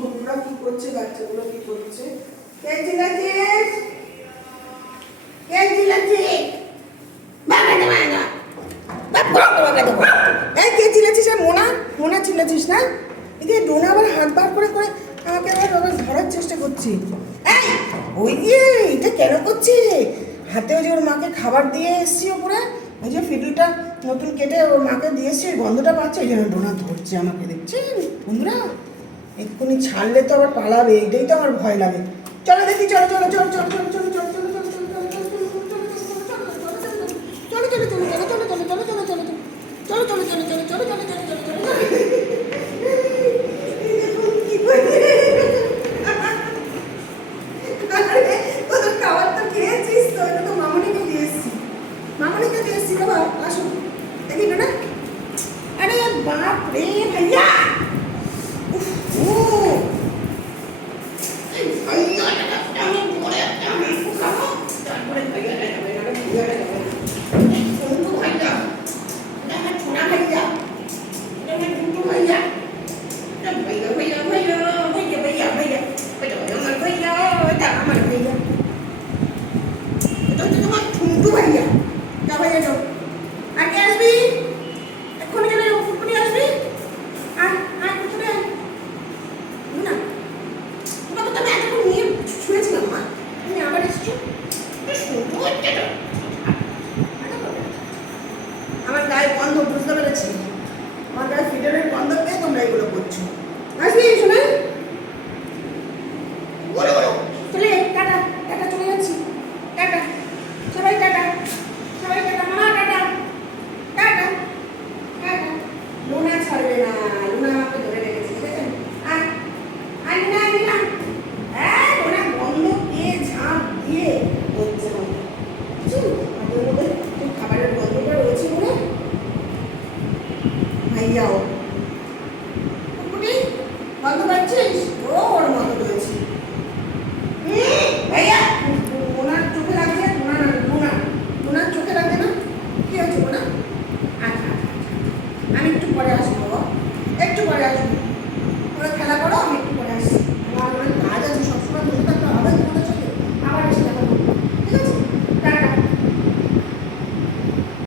বন্ধুরা কি করছে, বাচ্চাগুলো কি করছে? কে চিল্লাচ্ছিস? কে চিল্লাচ্ছিস? বাগাতে বাগা বাগাতে বাগা। এই কে চিল্লাচ্ছিস? মোনা মোনা চিল্লাচ্ছিস না? এদিকে ডোনা আবার হাত বার করে করে আমাকে আবার ধরার চেষ্টা করছি। এই ওই যে এটা কেন করছে? হাতে ওই যে ওর মাকে খাবার দিয়ে এসছি ওপরে, ওই যে ফিডুটা নতুন কেটে ওর মাকে দিয়েছি, ওই গন্ধটা পাচ্ছে, ওই জন্য ডোনা ধরছে আমাকে। দেখছেন বন্ধুরা, এক্ষুনি ছাড়লে তো আবার পালাবে, এটাই তো আমার ভয় লাগে। চলো দেখি, চলো চলো চলো চলো চলো চলো চলো চলো চলো চলো খাবার তো খেয়েছিস তো, এটা তো মামনিকে দিয়েছি, মামনিকে দিয়েছি। বাবা আসো দেখি না। আরে বাপ রে ভাইয়া, আমার গায়ে গন্ধ বুঝতে পেরেছি, আমার গায়ে ফিডারের গন্ধ পেয়ে তোমরা এগুলো করছো। আসবি শোনা, বলো বলো চলে টাটা টাটা, চলে যাচ্ছি টাটা, সবাই টাটা, সবাই টাটা, মা টাটা টাটা টাটা। লুনা ছাড়বে না, লুনা আমাকে ধরে রেখেছে, ঠিক আছে? আর আনি না আনি না, হ্যাঁ লুনা গন্ধ পেয়ে ঝাঁপ দিয়ে হচ্ছে না। খাবারের গন্ধটা রয়েছে বলে ভাইয়াও